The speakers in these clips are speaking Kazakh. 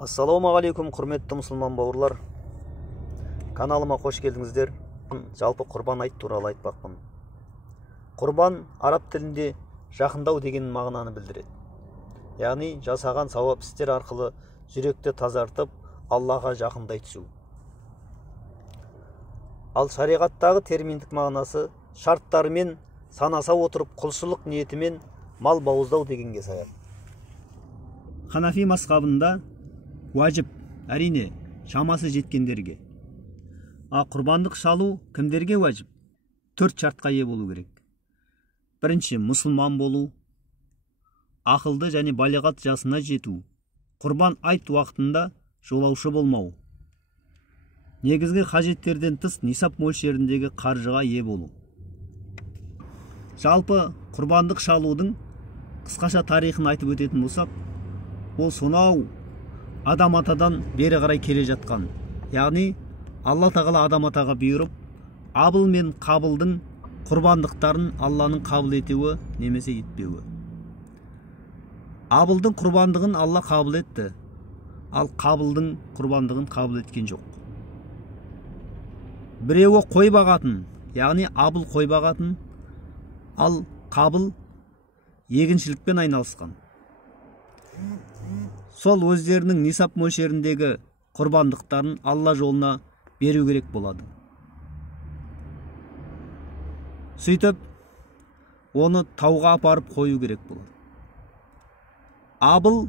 Ассалаумағалейкум, құрметті мұсылман бауырлар. Каналыма қош келдіңіздер. Жалпы құрбан айт туралы айтпақпын. Құрбан араб тілінде жақындау деген мағынаны білдіреді. Яғни жасаған сауап істер арқылы жүректі тазартып, Аллаға жақындай түсу. Ал шариғаттағы терминдік мағынасы шарттарымен санаса отырып құлшылық ниетімен мал бауыздау дегенге саяды. Ханафи мазхабында уәжіп, әрине, шамасы жеткендерге. Құрбандық шалу кімдерге уәжіп? 4 шартқа ие болу керек. Бірінші, мұсылман болу, ақылды және балиғат жасына жету, құрбан айт уақытында жолаушы болмау, негізгі қажеттерден тыс нисап мөлшеріндегі қаржыға ие болу. Жалпы құрбандық шалудың қысқаша тарихын айтып өтетін болсақ, ол сонау адам атадан бері қарай келе жатқан. Яғни Алла тағала адам атаға бұйырып, Абыл мен Қабылдың құрбандықтарын Алланың қабыл етуі немесе етпеуі. Абылдың құрбандығын Алла қабыл етті, ал Қабылдың құрбандығын қабыл еткен жоқ. Біреуі қой бағатын, яғни Абыл қой бағатын, ал Қабыл егіншілікпен айналысқан. Сол өздерінің нисап мөлшеріндегі құрбандықтарын Алла жолына беру керек болады. Сөйтіп, оны тауға апарып қою керек болады. Абыл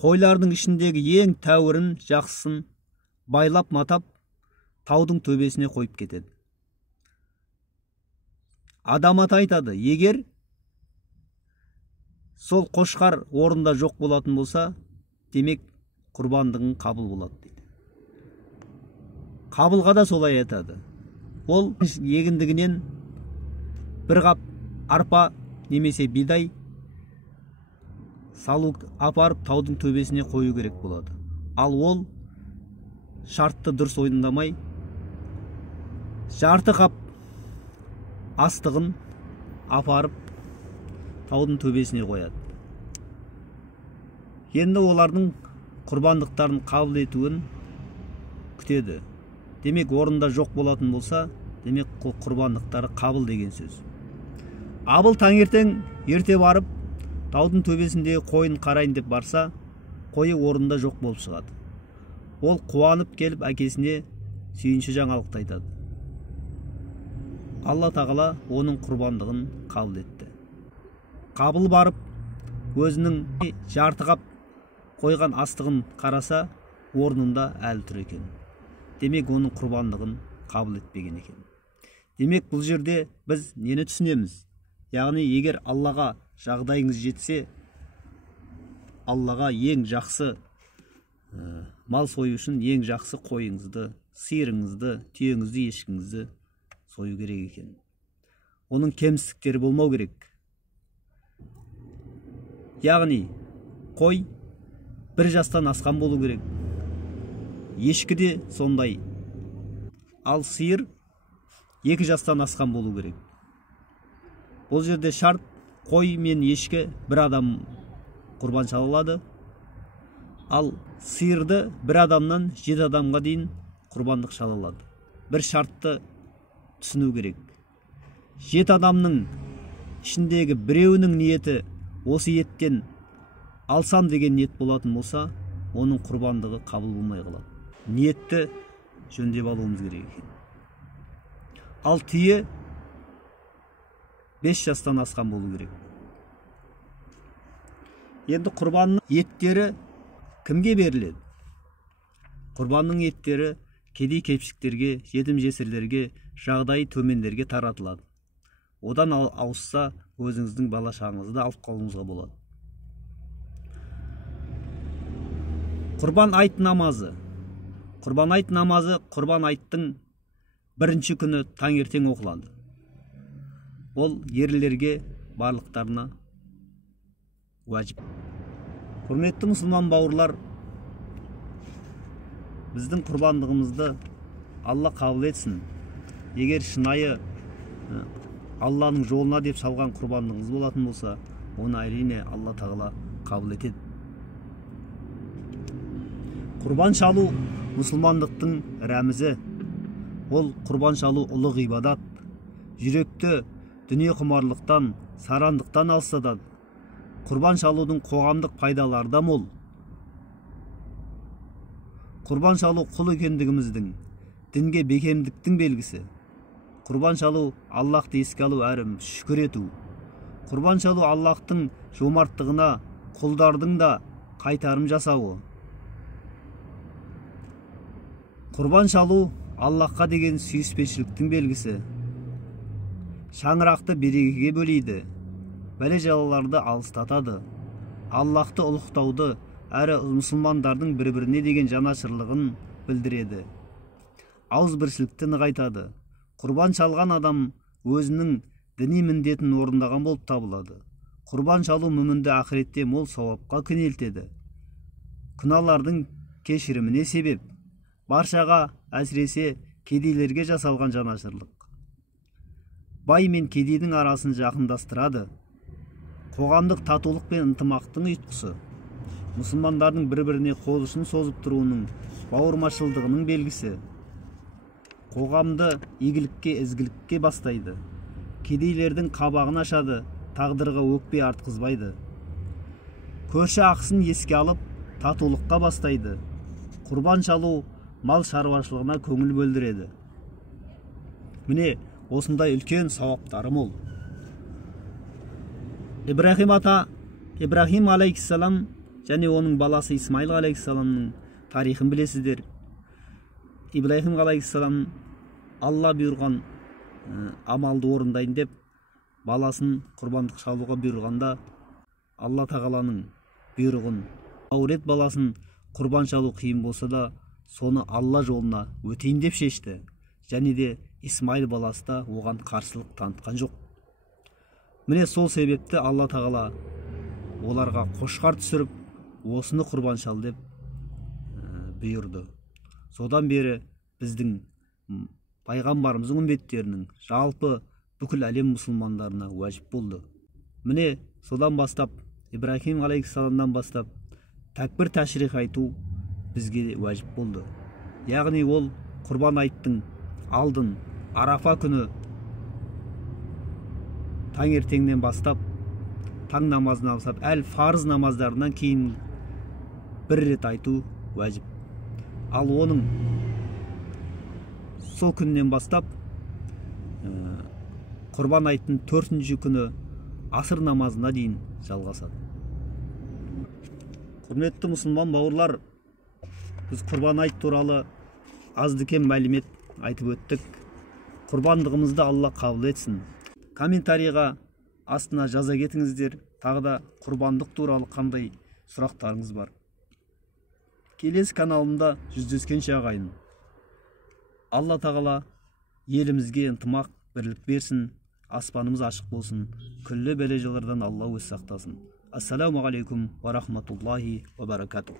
қойлардың ішіндегі ең тәуірін, жақсысын байлап матап, таудың төбесіне қойып кетеді. Адам ата айтады, егер сол қошқар орында жоқ болатын болса, демек құрбандығың қабыл болады дейді. Қабылға да солай айтады. Ол егіндігінен бір қап арпа немесе бидай салу апарып таудың төбесіне қою керек болады. Ал ол шартты дұрыс ойындамай, жарты қап астығын апарып таудың төбесіне қояды. Енді олардың құрбандықтарын қабыл етуін күтеді. Демек, орында жоқ болатын болса, демек құрбандықтары қабыл деген сөз. Абыл таңертең ерте барып, таудың төбесіндегі қойын қарайын деп барса, қойы орында жоқ болып шығады. Ол қуанып келіп әкесіне сүйінші жаңалықты айтады. Алла тағала оның құрбандығын қабыл етті. Қабыл барып, өзінің жарты қап қойған астығын қараса, орнында әлі тұр екен. Демек, оның құрбандығын қабыл етпеген екен. Демек, бұл жерде біз нені түсінеміз? Яғни, егер Аллаға жағдайыңыз жетсе, Аллаға ең жақсы мал сою үшін ең жақсы қойыңызды, сиырыңызды, түйеңізді, ешкіңізді сою керек екен. Оның кемістіктері болмау керек. Яғни, қой 1 жастан асқан болу керек. Ешкі де сондай. Ал сиыр 2 жастан асқан болу керек. Бұл жерде шарт, қой мен ешкі бір адам құрбан шала алады. Ал сиырды бір адамнан 7 адамға дейін құрбандық шала алады. Бір шартты түсіну керек. 7 адамның ішіндегі біреуінің ниеті осы еттен алсам деген ниет болатын болса, оның құрбандығы қабыл болмай қалады. Ниетті жөндеп алуымыз керек екен. Ал түйе 5 жастан асқан болу керек. Енді құрбанның еттері кімге беріледі? Құрбанның еттері кедей-кепшіктерге, жетім-жесірлерге, жағдайы төмендерге таратылады. Одан ауысса, өзіңіздің бала шағаңызды алып қалуыңызға болады. Құрбан айт намазы. Құрбан айт намазы құрбан айттың бірінші күні таңертең оқылады. Ол ерлерге барлықтарына уәжіп. Құрметті мұсылман бауырлар, біздің құрбандығымызды Алла қабыл етсін. Егер шынайы Алланың жолына деп салған құрбандығыңыз болатын болса, оны әрине Алла тағала қабыл етеді. Құрбан шалу мұсылмандықтың рәмізі. Ол құрбан шалу ұлық ғибадат. Жүректі дүние құмарлықтан, сарандықтан алыстатады. Құрбан шалудың қоғамдық пайдалары да мол. Құрбан шалу құл екендігіміздің, дінге бекемдіктің белгісі. Құрбан шалу Аллахты еске алу әрі шүкір ету. Құрбан шалу Аллахтың жомарттығына құлдардың да қайтарым жасауы. Құрбан шалу Аллахқа деген сүйіспеншіліктің белгісі. Шаңырақты берекеге бөлейді, бәле-жалаларды алыстатады. Аллахты ұлықтауды әрі мұсылмандардың бір-біріне деген жанашырлығын білдіреді. Ауызбіршілікті нығайтады. Құрбан шалған адам өзінің діни міндетін орындаған болып табылады. Құрбан шалу мүмінді ақыретте мол сауапқа кенелтеді. Күнәлардың кешіріміне себеп. Баршаға, әсіресе кедейлерге жасалған жанашырлық. Бай мен кедейдің арасын жақындастырады. Қоғамдық татулық пен ынтымақтың ұйытқысы. Мұсылмандардың бір-біріне қол ұшын созып тұруының бауырмашылдығының белгісі. Қоғамды игілікке, ізгілікке бастайды. Кедейлердің қабағын ашады, тағдырға өкпе артқызбайды. Көрші ақысын еске алып, татулыққа бастайды. Құрбан шалу мал шаруашылығына көңіл бөлдіреді. Міне, осындай үлкен сауаптары мол. Ибрахим алейхиссалам және оның баласы Исмаил алейхиссаламның тарихын білесіздер. Ибрахим алейхиссалам Алла бұйырған амалды орындайын деп баласын құрбандық шалуға бұйырғанда, Алла тағаланың бұйрығын, аурет баласын құрбан шалу қиын болса да, соны Алла жолына өтейін деп шешті. Және де Исмаил баласы да оған қарсылық танытқан жоқ. Міне сол себепті Алла тағала оларға қошқар түсіріп, осыны құрбан шал деп бұйырды. Содан бері біздің пайғамбарымыздың үмбеттерінің жалпы бүкіл әлем мұсылмандарына уәжіп болды. Міне содан бастап, Ибрахим алейхиссаламнан бастап, тәкбір тәшрих айту бізге уәжіп болды. Яғни ол құрбан айттың алдын Арафа күні таңертеңнен бастап, таң намазынан бастап, әл-фарыз намаздарынан кейін бір рет айту уәжіп. Ал оның сол күннен бастап құрбан айттың 4-ші күні асыр намазына дейін жалғасады. Құрметті мұсылман бауырлар, біз құрбан айт туралы аздыкем мәлімет айтып өттік. Құрбандығымызды Алла қабыл етсін. Комментарийға астына жаза кетіңіздер. Тағы да құрбандық туралы қандай сұрақтарыңыз бар. Келесі каналымда жүздескенше ағайын. Алла тағала елімізге ынтымақ, бірлік берсін, аспанымыз ашық болсын, күллі бәле-жалардан Алла өз сақтасын. Ассаламу алейкум ва рахматуллахи ва баракатух.